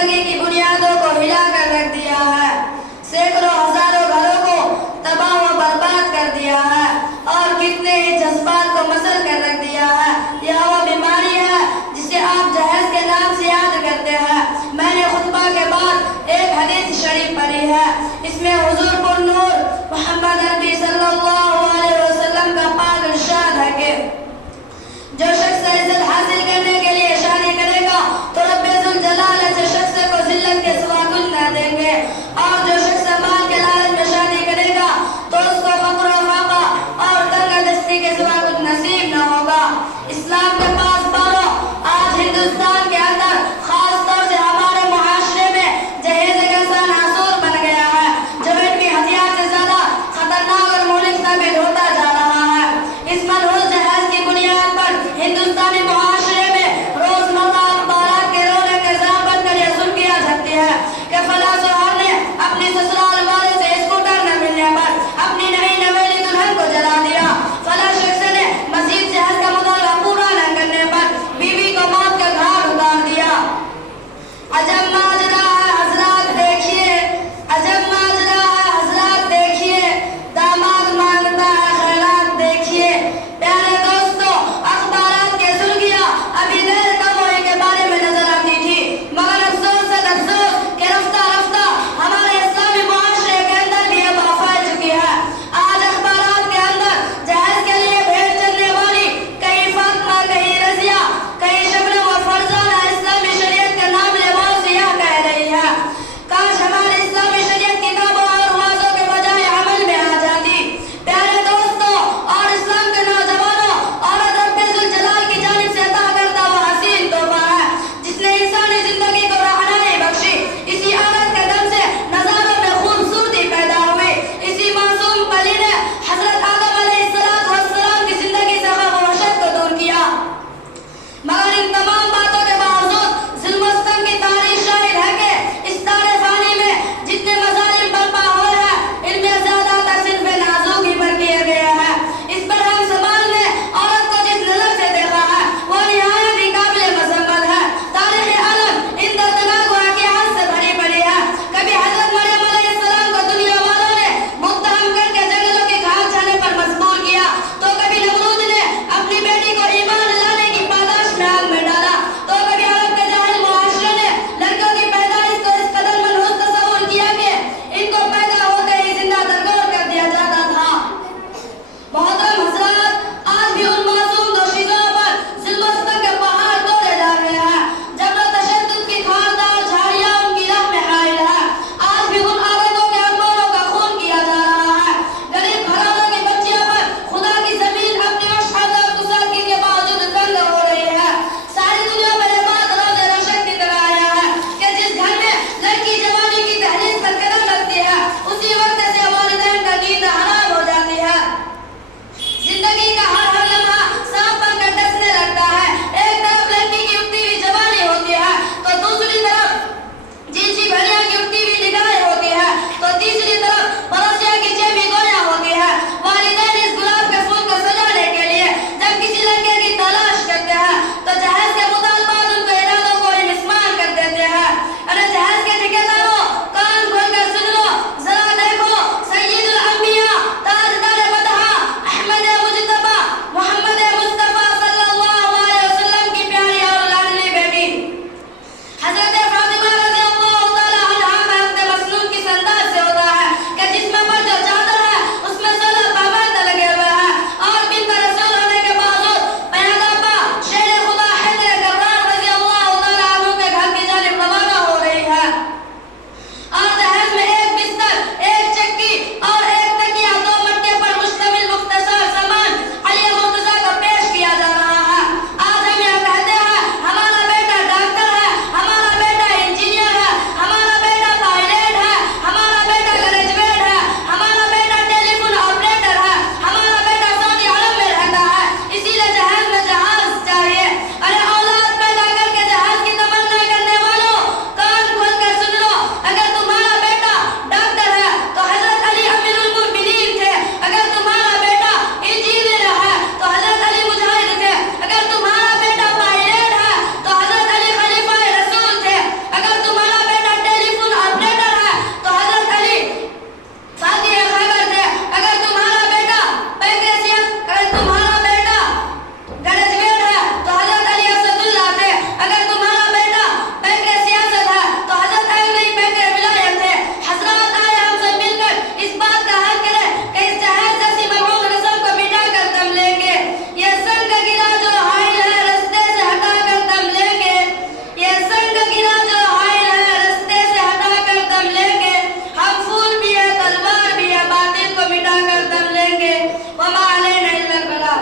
زندگی کی بنیادوں کو ہلا کر رکھ دیا ہے، سینکڑوں ہزاروں گھروں کو تباہ و برباد کر دیا ہے اور کتنے ہی جذبات کو مسل کر رکھ دیا ہے۔ یہ وہ بیماری ہے جسے آپ جہیز کے نام سے یاد کرتے ہیں۔ میں نے خطبہ کے بعد ایک حدیث شریف پڑھی ہے، اس میں حضور پر نور محمد عربی صلی اللہ علیہ وسلم کا پاک ارشاد ہے کہ جو شخص عزت